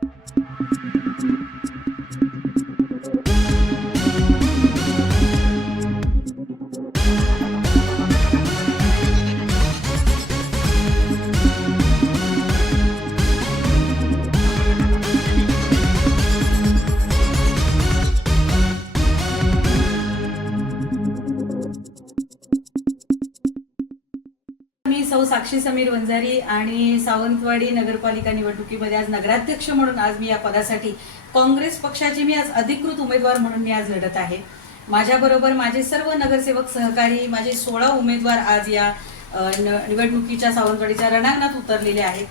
Thank you. सौ साक्षी समीर वंजारी आणि सावंतवाडी नगरपालिका निवडणुकीमध्ये आज नगराध्यक्ष म्हणून आज मी या पदासाठी काँग्रेस पक्षाची मी आज अधिकृत उमेदवार म्हणून मी आज लढत आहे. माझ्याबरोबर माझे सर्व नगरसेवक सहकारी माझे सोळा उमेदवार आज या न- निवडणुकीच्या सावंतवाडीच्या रणांगणात उतरलेले आहेत.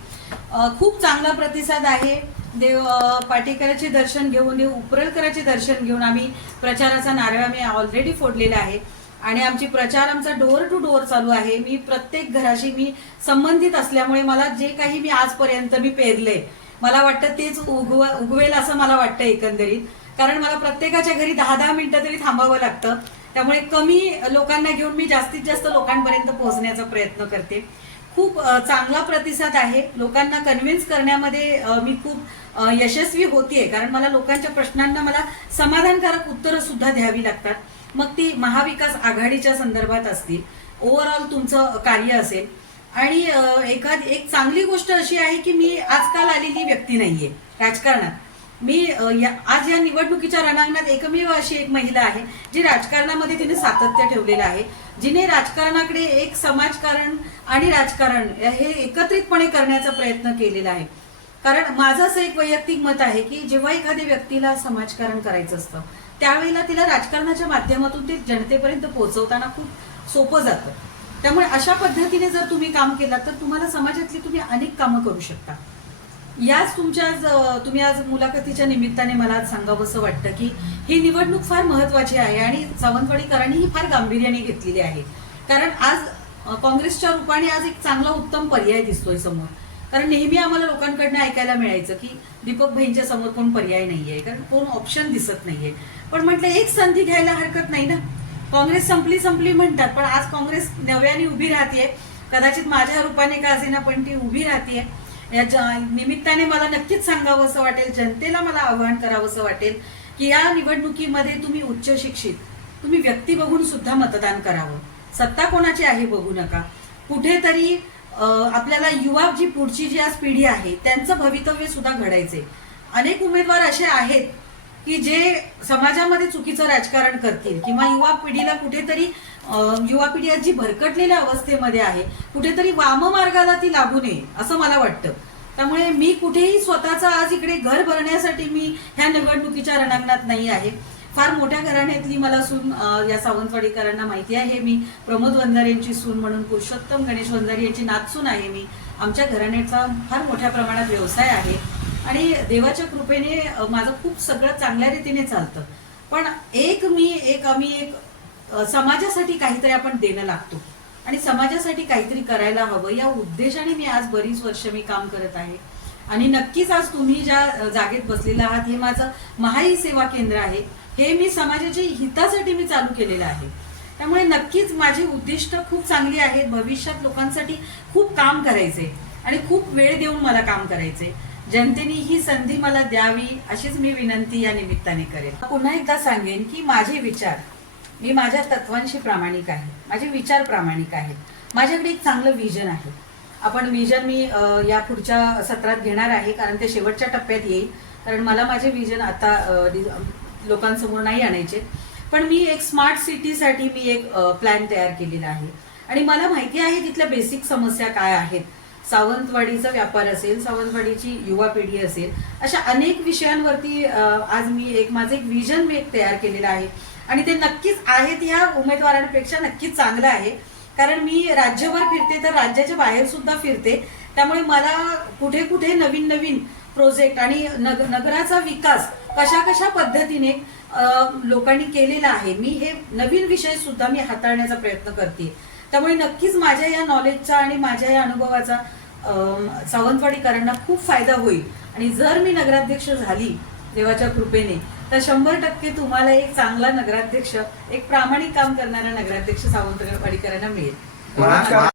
खूप चांगला प्रतिसाद आहे. देव पाटेकराचे दर्शन घेऊन देव उपरलकराचे दर्शन घेऊन आम्ही प्रचाराचा नारळ आम्ही ऑलरेडी फोडलेला आहे. आणि आमची प्रचार आमचा डोअर टू डोअर चालू आहे. मी प्रत्येक घराशी मी संबंधित असल्यामुळे मला जे काही मी आजपर्यंत मी पेरले मला वाटतं तेच उगव उगवेल असं मला वाटतं एकंदरीत. कारण मला प्रत्येकाच्या घरी दहा दहा मिनिटं तरी थांबावं लागतं. त्यामुळे कमी लोकांना घेऊन मी जास्तीत जास्त लोकांपर्यंत पोहोचण्याचा प्रयत्न करते. खूप चांगला प्रतिसाद आहे. लोकांना कन्व्हिन्स करण्यामध्ये मी खूप यशस्वी होतीये. कारण मला लोकांच्या प्रश्नांना मला समाधानकारक उत्तरं सुद्धा द्यावी लागतात. मग ती महाविकास आघाडीच्या संदर्भात असतील. ओव्हरऑल तुमचं कार्य असेल. आणि एखाद एक चांगली गोष्ट अशी आहे की मी आजकाल आलेली व्यक्ती नाहीये राजकारणात. मी या- आज या निवडणुकीच्या रणांगणात एकमेव अशी एक महिला आहे जी राजकारणामध्ये तिने सातत्य ठेवलेलं आहे. जिने राजकारणाकडे एक समाजकारण आणि राजकारण हे एकत्रितपणे करण्याचा प्रयत्न केलेला आहे. कारण माझं असं एक वैयक्तिक मत आहे की जेव्हा एखाद्या व्यक्तीला समाजकारण करायचं असतं त्यावेळेला तिला राजकारणाच्या माध्यमातून ते जनतेपर्यंत पोहोचवताना खूप सोपं जातं. त्यामुळे अशा पद्धतीने जर तुम्ही काम केलं तर तुम्हाला समाजातली तुम्ही अनेक कामं करू शकता. याच तुमच्या आज, तुम्ही आज मुलाखतीच्या निमित्ताने मला आज सांगावंसं वाटतं की ही निवडणूक फार महत्वाची आहे आणि सावंतवाडीकरांनी ही फार गांभीर्याने घेतलेली आहे. कारण आज काँग्रेसच्या रूपाने आज एक चांगला उत्तम पर्याय दिसतोय समोर. कारण नेहमी आम्हाला लोकांकडनं ऐकायला मिळायचं की दीपक भाईंच्या समोर कोण पर्याय नाही आहे कारण कोण ऑप्शन दिसत नाहीये. पण म्हटलं एक संधी घ्यायला हरकत नाही ना. काँग्रेस संपली संपली म्हणतात पण आज काँग्रेस नव्याने उभी राहतीये. कदाचित माझ्या रूपाने का असेना पण ती उभी राहते या निमित्ताने मला नक्कीच सांगावं असं वाटेल जनतेला मला आवाहन करावं असं वाटेल की या निवडणुकीमध्ये तुम्ही उच्च शिक्षित तुम्ही व्यक्ती बघून सुद्धा मतदान करावं. सत्ता कोणाची आहे बघू नका. कुठेतरी आपल्याला युवा जी पुढची जी आज पिढी आहे त्यांचं भवितव्य सुद्धा घडायचे अनेक उमेदवार असे आहेत की जे समाजामध्ये चुकीचं राजकारण करतील किंवा युवा पिढीला कुठेतरी युवा पिढी आज जी भरकटलेल्या अवस्थेमध्ये आहे कुठेतरी वाम मार्गाला ती लागू नये असं मला वाटतं. त्यामुळे मी कुठेही स्वतःचा आज इकडे घर भरण्यासाठी मी ह्या निवडणुकीच्या रणांगणात नाही आहे. फार मोठ्या घराण्यातली मला सून या सावंतवाडीकरांना माहिती आहे मी. प्रमोद वंजारे यांची सून म्हणून पुरुषोत्तम गणेश वंजारे यांची नातसून आहे मी. आमच्या घराण्याचा फार मोठ्या प्रमाणात व्यवसाय आहे. आणि देवाच्या कृपेने माझं खूप सगळं चांगल्या रीतीने चालतं. पण एक मी एक आम्ही एक समाजासाठी काहीतरी आपण देणं लागतो. आणि समाजासाठी काहीतरी करायला हवं या उद्देशाने मी आज बरीच वर्ष मी काम करत आहे. आणि नक्कीच आज तुम्ही ज्या जागेत बसलेला आहात हे माझं महाई सेवा केंद्र आहे. हे मी समाजाच्या हितासाठी मी चालू केलेलं आहे. त्यामुळे नक्कीच माझी उद्दिष्ट खूप चांगली आहेत. भविष्यात लोकांसाठी खूप काम करायचे आणि खूप वेळ देऊन मला काम करायचे. जनतेने ही संधी मला द्यावी अशीच मी विनंती या निमित्ताने करेन. पुन्हा एकदा सांगेन की माझे विचार मी माझ्या तत्वांशी प्रामाणिक आहे. माझे विचार प्रामाणिक आहेत. माझ्याकडे एक चांगलं विजन आहे. आपण विजन मी या पुढच्या सत्रात घेणार आहे कारण ते शेवटच्या टप्प्यात येईल. कारण मला माझे विजन आता लोकांसमोर नाही आणायचे. पण मी एक स्मार्ट सिटीसाठी मी एक प्लॅन तयार केलेला आहे. आणि मला माहिती आहे तिथल्या बेसिक समस्या काय आहेत. सावंतवाडीचा व्यापार असेल सावंतवाडीची युवा पिढी असेल अशा अनेक विषयांवरती आज मी एक माझं एक विजन मी एक तयार केलेलं आहे. आणि ते नक्कीच आहेत ह्या उमेदवारांपेक्षा नक्कीच चांगलं आहे. कारण मी राज्यभर फिरते तर राज्याच्या बाहेर सुद्धा फिरते. त्यामुळे मला कुठे कुठे नवीन नवीन प्रोजेक्ट आणि नग नगराचा विकास कशा कशा पद्धतीने लोकांनी केलेला आहे मी हे नवीन विषय सुद्धा मी हाताळण्याचा प्रयत्न करते. त्यामुळे नक्कीच माझ्या या नॉलेजचा आणि माझ्या या अनुभवाचा सावंतवाडीकरांना खूप फायदा होईल. आणि जर मी नगराध्यक्ष झाली देवाच्या कृपेने. तर शंभर टक्के तुम्हाला एक चांगला नगराध्यक्ष एक प्रामाणिक काम करणारा नगराध्यक्ष सावंतवाडीकरांना मिळेल.